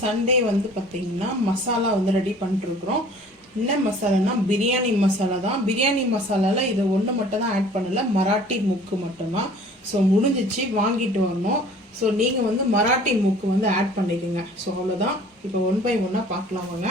Sunday வந்து பார்த்தீங்கன்னா மசாலா வந்து ரெடி பண்ணிட்டுருக்குறோம். என்ன மசாலானா பிரியாணி மசாலா தான். பிரியாணி மசாலாவில் இதை ஒன்று மட்டும் தான் ஆட் பண்ணலை, மராட்டி முக்கு மட்டும்தான். ஸோ முடிஞ்சிச்சு, வாங்கிட்டு வரணும். ஸோ நீங்கள் வந்து மராட்டி முக்கு வந்து ஆட் பண்ணிக்கோங்க. ஸோ அவ்வளோதான். இப்போ 1 by 1 பார்க்கலாம் வாங்க.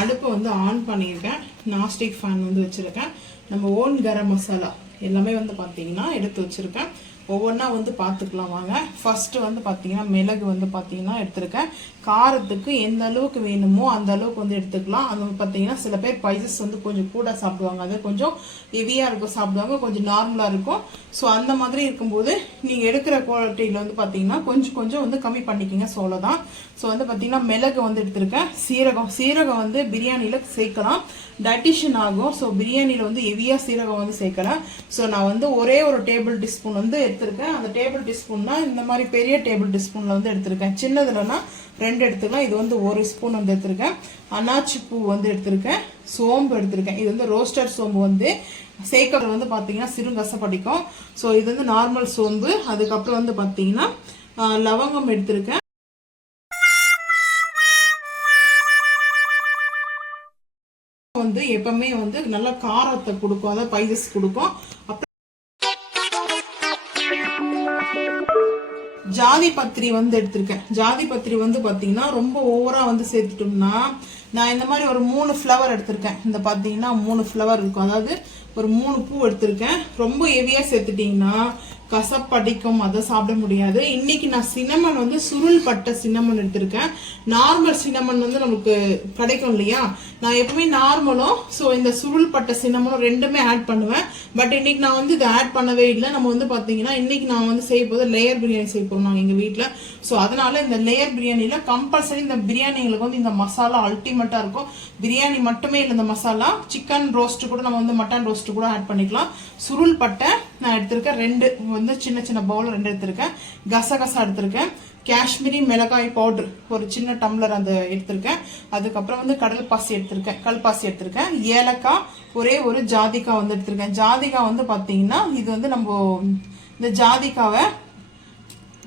அடுப்பு வந்து ஆன் பண்ணியிருக்கேன். நான்ஸ்டிக் ஃபேன் வந்து வச்சுருக்கேன். நம்ம ஓன் கரம் மசாலா எல்லாமே வந்து பார்த்தீங்கன்னா எடுத்து வச்சுருக்கேன். ஒவ்வொன்றா வந்து பார்த்துக்கலாம் வாங்க. ஃபர்ஸ்ட் வந்து பார்த்தீங்கன்னா மிளகு வந்து பார்த்தீங்கன்னா எடுத்திருக்கேன். காரத்துக்கு எந்த அளவுக்கு வேணுமோ அந்த அளவுக்கு வந்து எடுத்துக்கலாம். அது வந்து பார்த்தீங்கன்னா சில பேர் ஸ்பைசஸ் வந்து கொஞ்சம் கூட சாப்பிடுவாங்க, அது கொஞ்சம் ஹெவியாக இருக்கும் சாப்பிடுவாங்க, கொஞ்சம் நார்மலாக இருக்கும். ஸோ அந்த மாதிரி இருக்கும்போது நீங்கள் எடுக்கிற குவாலிட்டியில் வந்து பார்த்தீங்கன்னா கொஞ்சம் கொஞ்சம் வந்து கம்மி பண்ணிக்கிங்க. சோளை தான். ஸோ வந்து பார்த்தீங்கன்னா மிளகு வந்து எடுத்திருக்கேன். சீரகம் வந்து பிரியாணியில் சேர்க்கலாம், டைட்டிஷன் ஆகும். ஸோ பிரியாணியில் வந்து ஹெவியாக சீரகம் வந்து சேர்க்கலாம். ஸோ நான் வந்து ஒரே ஒரு டேபிள் டீஸ்பூன் வந்து எடுத்திருக்கேன். அந்த டேபிள் டீஸ்பூன்னா இந்த மாதிரி பெரிய டேபிள் டீஸ்பூனில் வந்து எடுத்திருக்கேன். சின்னதுலனா 2 எடுத்துக்கலாம். இது வந்து 1 ஸ்பூன் வந்து எடுத்திருக்கேன். அன்னாச்சி பூ வந்து எடுத்திருக்கேன். சோம்பு எடுத்திருக்கேன். இது வந்து ரோஸ்டர் சோம்பு வந்து சேர்க்கறது வந்து பார்த்தீங்கன்னா சிறுங்கசப்படிக்கும். ஸோ இது வந்து நார்மல் சோம்பு. அதுக்கப்புறம் வந்து பார்த்தீங்கன்னா லவங்கம் எடுத்திருக்கேன். வந்து எப்பவுமே வந்து நல்ல காரத்தை கொடுக்கும், அதாவது ஸ்பைசஸ் கொடுக்கும். ஜாதி பத்திரி வந்து எடுத்திருக்கேன். ஜாதி பத்திரி வந்து பாத்தீங்கன்னா ரொம்ப ஓவரா வந்து சேர்த்துட்டோம்னா, நான் இந்த மாதிரி ஒரு 3 ஃப்ளவர் எடுத்திருக்கேன். இந்த பாத்தீங்கன்னா 3 ஃப்ளவர் இருக்கும், அதாவது ஒரு 3 பூ எடுத்திருக்கேன். ரொம்ப ஹெவியா சேர்த்துட்டீங்கன்னா கசப்படிக்கும், அதை சாப்பிட முடியாது. இன்னைக்கு நான் சின்னமன் வந்து சுருள் பட்ட சின்னமன் எடுத்திருக்கேன். நார்மல் சின்னமன் வந்து நமக்கு கிடைக்கும் இல்லையா, நான் எப்பவுமே நார்மலும் ஸோ இந்த சுருள் பட்ட சின்னமனும் ரெண்டுமே ஆட் பண்ணுவேன். பட் இன்னைக்கு நான் வந்து இதை ஆட் பண்ணவே இல்லை. நம்ம வந்து பார்த்தீங்கன்னா இன்னைக்கு நான் வந்து செய்ய போது லேயர் பிரியாணி செய்ய போகிறோம் நாங்கள் எங்கள் வீட்டில். ஸோ அதனால இந்த லேயர் பிரியாணியில் கம்பல்சரி இந்த பிரியாணிங்களுக்கு வந்து இந்த மசாலா அல்டிமேட்டாக இருக்கும். பிரியாணி மட்டுமே இல்லை, இந்த மசாலா சிக்கன் ரோஸ்ட்டு கூட நம்ம வந்து மட்டன் ரோஸ்ட்டு கூட ஆட் பண்ணிக்கலாம். சுருள் பட்டை நான் எடுத்திருக்கேன். 2 வந்து சின்ன சின்ன பவுல் 2 எடுத்திருக்கேன். கசகசா எடுத்திருக்கேன். காஷ்மீரி மிளகாய் பவுடர் ஒரு சின்ன டம்ளர் அந்த எடுத்திருக்கேன். அதுக்கப்புறம் வந்து கல்பாசி எடுத்திருக்கேன். ஏலக்காய், ஒரே ஒரு ஜாதிக்காய் வந்து எடுத்திருக்கேன். ஜாதிக்காய் வந்து பார்த்தீங்கன்னா இது வந்து நம்ம இந்த ஜாதிக்காவை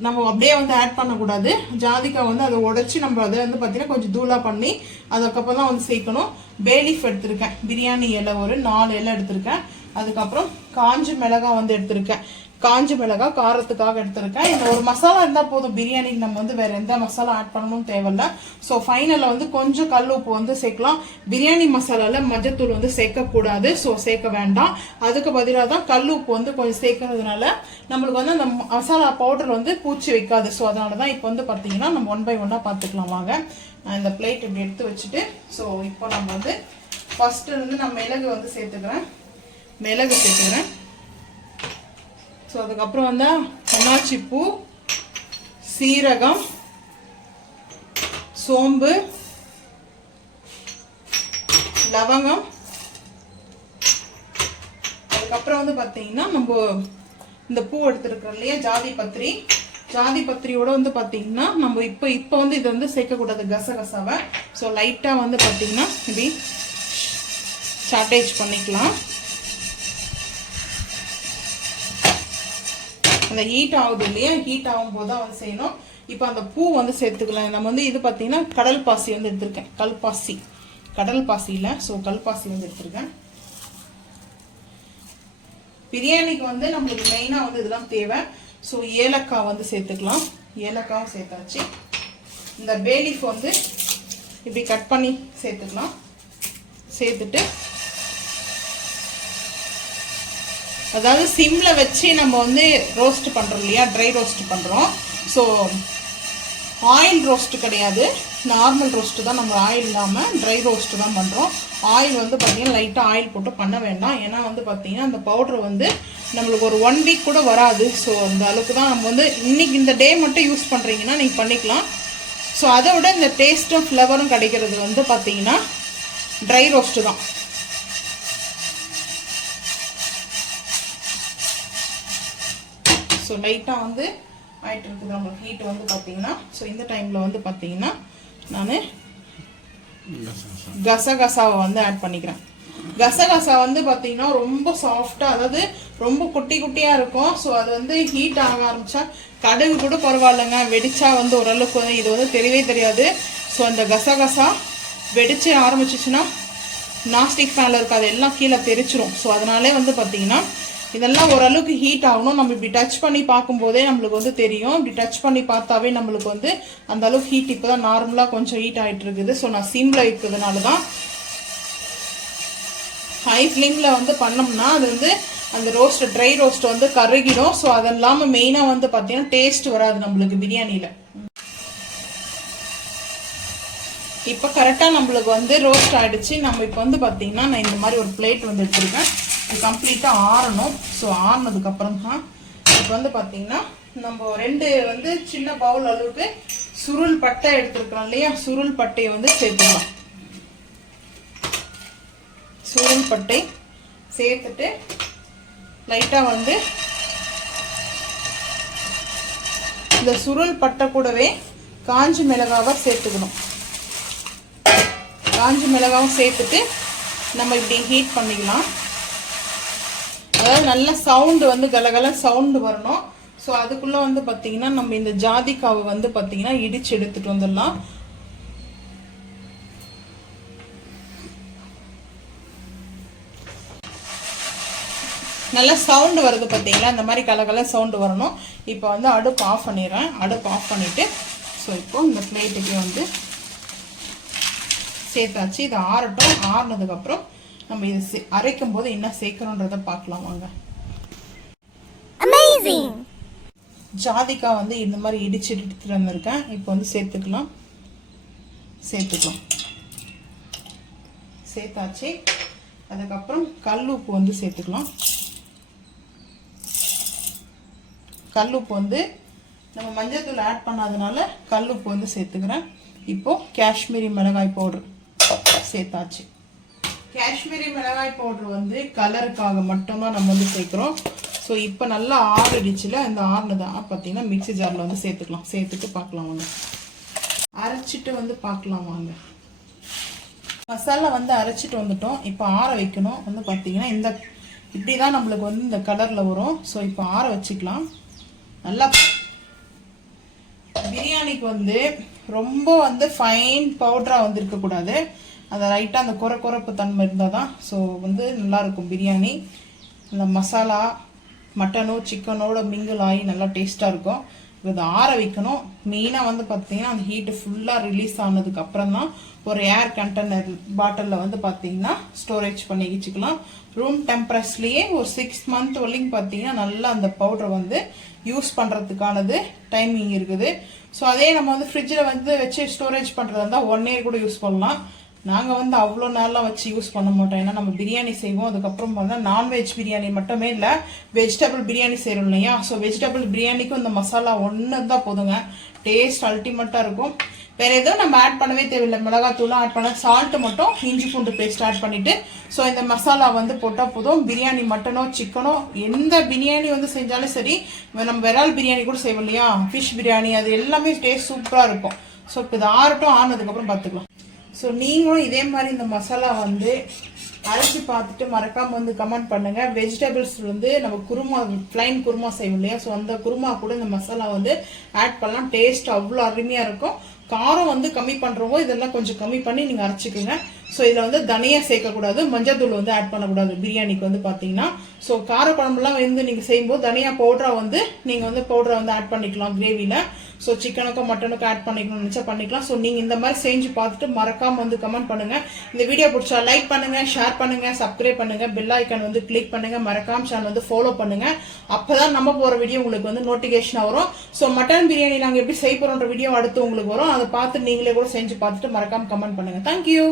நம்ம அப்படியே வந்து ஆட் பண்ணக்கூடாது. ஜாதிக்காய் வந்து அதை உடைச்சி நம்ம அதை வந்து பார்த்தீங்கன்னா கொஞ்சம் தூளாக பண்ணி அதுக்கப்புறம் தான் வந்து சேர்க்கணும். பேலீஃப் எடுத்திருக்கேன். பிரியாணி இலை ஒரு 4 இலை எடுத்திருக்கேன். அதுக்கப்புறம் காஞ்ச மிளகாய் வந்து எடுத்திருக்கேன். காஞ்ச மிளகாய் காரத்துக்காக எடுத்திருக்கேன். இந்த ஒரு மசாலா இருந்தால் போதும் பிரியாணிக்கு, நம்ம வந்து வேற எந்த மசாலா ஆட் பண்ணணும் தேவையில்ல. ஸோ ஃபைனலில் வந்து கொஞ்சம் கல் உப்பு வந்து சேர்க்கலாம். பிரியாணி மசாலாவில் மஞ்சத்தூள் வந்து சேர்க்கக்கூடாது, ஸோ சேர்க்க வேண்டாம். அதுக்கு பதிலாக தான் கல் உப்பு வந்து கொஞ்சம் சேர்க்கறதுனால நம்மளுக்கு வந்து அந்த மசாலா பவுடர் வந்து பூச்சி வைக்காது. ஸோ அதனால தான் இப்போ வந்து பார்த்தீங்கன்னா நம்ம 1 by 1 பார்த்துக்கலாம் வாங்க. நான் இந்த பிளேட் இப்படி எடுத்து வச்சுட்டு, ஸோ இப்போ நம்ம வந்து ஃபர்ஸ்ட் வந்து நான் மிளகு வந்து சேர்த்துக்கிறேன். ஸோ அதுக்கப்புறம் வந்து அன்னாச்சி பூ, சீரகம், சோம்பு, லவங்கம், அதுக்கப்புறம் வந்து பார்த்தீங்கன்னா நம்ம இந்த பூ எடுத்துருக்கோம் இல்லையா ஜாதி பத்திரியோட வந்து பார்த்தீங்கன்னா நம்ம இப்போ வந்து இதை வந்து சேர்க்கக்கூடாது கசகசாவை. ஸோ லைட்டாக வந்து பார்த்தீங்கன்னா இப்படி சாட்டேஜ் பண்ணிக்கலாம். அந்த ஹீட் ஆகுது இல்லையா, ஹீட் ஆகும் போது தான் வந்து செய்யணும். இப்போ அந்த பூ வந்து சேர்த்துக்கலாம். நம்ம வந்து இது பார்த்தீங்கன்னா கடல் பாசி வந்து எடுத்திருக்கேன். கடல் பாசி இல்லை, ஸோ கல்பாசி வந்து எடுத்திருக்கேன். பிரியாணிக்கு வந்து நம்மளுக்கு மெயினாக வந்து இதெல்லாம் தேவை. ஸோ ஏலக்காய் வந்து சேர்த்துக்கலாம். ஏலக்காவும் சேர்த்தாச்சு. இந்த பேலீஃப் வந்து இப்படி கட் பண்ணி சேர்த்துக்கலாம். சேர்த்துட்டு அதாவது சிம்ல வச்சு நம்ம வந்து ரோஸ்ட் பண்றோம் இல்லையா, ட்ரை ரோஸ்ட் பண்றோம். ஸோ ஆயில் ரோஸ்ட் கிடையாது, நார்மல் ரோஸ்ட் தான். நம்ம ஆயில் இல்லாமல் ட்ரை ரோஸ்ட் தான் பண்ணுறோம். ஆயில் வந்து பார்த்தீங்கன்னா லைட்டாக ஆயில் போட்டு பண்ண வேண்டாம். ஏன்னா வந்து பார்த்தீங்கன்னா அந்த பவுடர் வந்து நம்மளுக்கு ஒரு 1 வீக் கூட வராது. ஸோ அந்த அளவுக்கு தான் நம்ம வந்து இன்னைக்கு இந்த டே மட்டும் யூஸ் பண்ணுறீங்கன்னா நீங்கள் பண்ணிக்கலாம். ஸோ அதை விட இந்த டேஸ்ட்டும் ஃப்ளவரும் கிடைக்கிறது வந்து பார்த்தீங்கன்னா ட்ரை ரோஸ்ட்டு தான். ஸோ லைட்டாக வந்து ஆகிட்டு இருக்குது நம்மளுக்கு ஹீட் வந்து பார்த்தீங்கன்னா. ஸோ இந்த டைமில் வந்து பார்த்தீங்கன்னா நான் கசகசாவை வந்து ஆட் பண்ணிக்கிறேன். கசகசா வந்து பார்த்தீங்கன்னா ரொம்ப சாஃப்டாக, அதாவது ரொம்ப குட்டி குட்டியாக இருக்கும். ஸோ அது வந்து ஹீட் ஆக ஆரம்பித்தா கடுகு கூட பரவாயில்லைங்க, வெடிச்சா வந்து ஓரளவுக்கு வந்து இது வந்து தெரியவே தெரியாது. ஸோ அந்த கசகசா வெடிச்சு ஆரம்பிச்சிச்சுன்னா நாஸ்டிக் ஃபேனில் இருக்காது எல்லாம் கீழே தெரிச்சிரும். ஸோ அதனாலே வந்து பார்த்தீங்கன்னா இதெல்லாம் ஓரளவுக்கு ஹீட் ஆகணும். நம்ம இப்படி டச் பண்ணி பார்க்கும்போதே நம்மளுக்கு வந்து தெரியும். இப்படி டச் பண்ணி பார்த்தாவே நம்மளுக்கு வந்து அந்த அளவுக்கு ஹீட் இப்போ தான் நார்மலாக கொஞ்சம் ஹீட் ஆகிட்டு இருக்குது. ஸோ நான் சிம்மில் இருக்கிறதுனால தான். ஹை ஃப்ளேமில் வந்து பண்ணோம்னா அது வந்து அந்த ரோஸ்ட் ட்ரை ரோஸ்ட் வந்து கருகிடும். ஸோ அது இல்லாமல் மெயினாக வந்து பார்த்தீங்கன்னா டேஸ்ட் வராது நம்மளுக்கு பிரியாணியில். இப்போ கரெக்டாக நம்மளுக்கு வந்து ரோஸ்ட் ஆகிடுச்சு. நம்ம இப்போ வந்து பார்த்தீங்கன்னா நான் இந்த மாதிரி ஒரு பிளேட் வந்து எடுத்துருக்கேன். இது கம்ப்ளீட்டாக ஆறணும். ஸோ ஆறினதுக்கப்புறம் தான் இப்போ வந்து பார்த்தீங்கன்னா நம்ம 2 வந்து சின்ன பவுல் அளவுக்கு சுருள் பட்டை எடுத்துருக்கோம் இல்லையா, சுருள் பட்டையை வந்து சேர்த்துக்கலாம். சுருள் பட்டை சேர்த்துட்டு லைட்டாக வந்து இந்த சுருள் பட்டை கூடவே காஞ்சி மிளகாவை சேர்த்துக்கணும். காஞ்சி மிளகாவும் சேர்த்துட்டு நம்ம இப்படி ஹீட் பண்ணிக்கலாம். அதாவது நல்ல சவுண்டு வந்து கலகல சவுண்டு வரணும். ஸோ அதுக்குள்ளே வந்து பார்த்தீங்கன்னா நம்ம இந்த ஜாதிக்காவை வந்து பார்த்தீங்கன்னா இடிச்சு எடுத்துட்டு வந்துடலாம். நல்லா சவுண்டு வருது பார்த்தீங்களா, இந்த மாதிரி கலகல சவுண்டு வரணும். இப்போ வந்து அடுப்பு ஆஃப் பண்ணிடுறேன். அடுப்பு ஆஃப் பண்ணிவிட்டு ஸோ இப்போ இந்த பிளேட்டுக்கு வந்து சேர்த்தாச்சு. இது ஆறட்டும். ஆறுனதுக்கப்புறம் நம்ம இது அரைக்கும் போது என்ன சேர்க்கணுன்றதை பார்க்கலாம் வாங்க. ஜாதிக்காய் வந்து இந்த மாதிரி இடிச்சு எடுத்துட்டு வந்திருக்கேன். இப்போ வந்து சேர்த்துக்கலாம். சேர்த்தாச்சு. அதுக்கப்புறம் கல் உப்பு வந்து சேர்த்துக்கலாம். கல் உப்பு வந்து நம்ம மஞ்சள் ஆட் பண்ணாதனால கல் உப்பு வந்து சேர்த்துக்கிறேன். இப்போ காஷ்மீரி மிளகாய் பவுடர் சேர்த்தாச்சு. காஷ்மீரி மிளகாய் பவுடர் வந்து கலருக்காக மட்டும்தான் நம்ம வந்து சேர்க்குறோம். ஸோ இப்போ நல்லா ஆறிடுச்சுல, இந்த ஆறுனதான் பார்த்தீங்கன்னா மிக்ஸி ஜாரில் வந்து சேர்த்துக்கலாம். சேர்த்துட்டு பார்க்கலாம் வாங்க. அரைச்சிட்டு வந்து பார்க்கலாம் வாங்க. மசாலா வந்து அரைச்சிட்டு வந்துட்டோம். இப்போ ஆற வைக்கணும். வந்து பார்த்தீங்கன்னா இந்த இப்படி தான் நம்மளுக்கு வந்து இந்த கலரில் வரும். ஸோ இப்போ ஆற வச்சுக்கலாம். நல்லா பிரியாணிக்கு வந்து ரொம்ப வந்து ஃபைன் பவுடராக வந்து இருக்கக்கூடாது. அதை லைட்டாக அந்த குறப்பு தன்மை இருந்தால் தான் ஸோ வந்து நல்லாயிருக்கும் பிரியாணி. அந்த மசாலா மட்டனோ சிக்கனோட மிங்கிள் ஆகி நல்லா டேஸ்ட்டாக இருக்கும். இதை ஆற வைக்கணும். மெயினாக வந்து பார்த்தீங்கன்னா அந்த ஹீட்டு ஃபுல்லாக ரிலீஸ் ஆனதுக்கு அப்புறம் தான் ஒரு ஏர் கண்டெய்னர் பாட்டிலில் வந்து பார்த்தீங்கன்னா ஸ்டோரேஜ் பண்ணி வச்சுக்கலாம். ரூம் டெம்பரேச்சர்லேயே ஒரு 6 மந்த் வரைக்கும் பார்த்தீங்கன்னா நல்லா அந்த பவுடரை வந்து யூஸ் பண்ணுறதுக்கானது டைமிங் இருக்குது. ஸோ அதே நம்ம வந்து ஃப்ரிட்ஜில் வந்து வச்சு ஸ்டோரேஜ் பண்ணுறதா இருந்தால் 1 இயர் கூட யூஸ் பண்ணலாம். நாங்கள் வந்து அவ்வளோ நாளாக வச்சு யூஸ் பண்ண மாட்டோம். ஏன்னா நம்ம பிரியாணி செய்வோம். அதுக்கப்புறம் பார்த்தா நான்வெஜ் பிரியாணி மட்டுமே இல்லை, வெஜிடபிள் பிரியாணி செய்கிறோம் இல்லையா. ஸோ வெஜிடபிள் பிரியாணிக்கும் இந்த மசாலா ஒன்று தான் போதுங்க. டேஸ்ட் அல்டிமேட்டாக இருக்கும். வேறு எதுவும் நம்ம ஆட் பண்ணவே தேவையில்லை. மிளகாத்தூளும் ஆட் பண்ண, சால்ட்டு மட்டும் இஞ்சி பூண்டு பேஸ்ட் ஆட் பண்ணிவிட்டு ஸோ இந்த மசாலா வந்து போட்டால் போதும். பிரியாணி மட்டனோ சிக்கனோ எந்த பிரியாணி வந்து செஞ்சாலும் சரி, நம்ம விரால் பிரியாணி கூட செய்வோம் இல்லையா, ஃபிஷ் பிரியாணி, அது எல்லாமே டேஸ்ட் சூப்பராக இருக்கும். ஸோ இப்போ இது ஆறட்டும். ஆனதுக்கப்புறம் பார்த்துக்கலாம். ஸோ நீங்களும் இதே மாதிரி இந்த மசாலா வந்து அரைச்சி பார்த்துட்டு மறக்காமல் வந்து கமெண்ட் பண்ணுங்கள். வெஜிடபிள்ஸ் வந்து நம்ம குருமா, ப்ளைன் குருமா செய்வோம் இல்லையா, ஸோ அந்த குருமா கூட இந்த மசாலா வந்து ஆட் பண்ணலாம். டேஸ்ட் அவ்வளோ அருமையாக இருக்கும். காரம் வந்து கம்மி பண்ணுறவங்க இதெல்லாம் கொஞ்சம் கம்மி பண்ணி நீங்கள் அரைச்சிக்கோங்க. ஸோ இதில் வந்து தனியாக சேர்க்கக்கூடாது, மஞ்சள் தூள் வந்து ஆட் பண்ணக்கூடாது பிரியாணிக்கு வந்து பார்த்தீங்கன்னா. ஸோ காரக்குழம்புலாம் வந்து நீங்கள் செய்யும்போது தனியாக பவுடரை வந்து நீங்கள் வந்து பவுடரை வந்து ஆட் பண்ணிக்கலாம் கிரேவியில். ஸோ சிக்கனுக்கும் மட்டனுக்கும் ஆட் பண்ணிக்கணும்னு நினச்சா பண்ணிக்கலாம். ஸோ நீங்கள் இந்த மாதிரி செஞ்சு பார்த்துட்டு மறக்காமல் வந்து கமெண்ட் பண்ணுங்கள். இந்த வீடியோ பிடிச்சா லைக் பண்ணுங்கள், ஷேர் பண்ணுங்கள், சப்ஸ்கிரைப் பண்ணுங்கள், பெல் ஐக்கான் வந்து கிளிக் பண்ணுங்கள், மறக்காம சேனல் வந்து ஃபாலோ பண்ணுங்கள். அப்போ தான் நம்ம போகிற வீடியோ உங்களுக்கு வந்து நோட்டிஃபிகேஷனாக வரும். ஸோ மட்டன் பிரியாணி நாங்கள் எப்படி செய்ய போகிறோன்ற வீடியோ அடுத்து உங்களுக்கு வரும். அதை பார்த்து நீங்களே கூட செஞ்சு பார்த்துட்டு மறக்காமல் கமெண்ட் பண்ணுங்கள். தேங்க்யூ.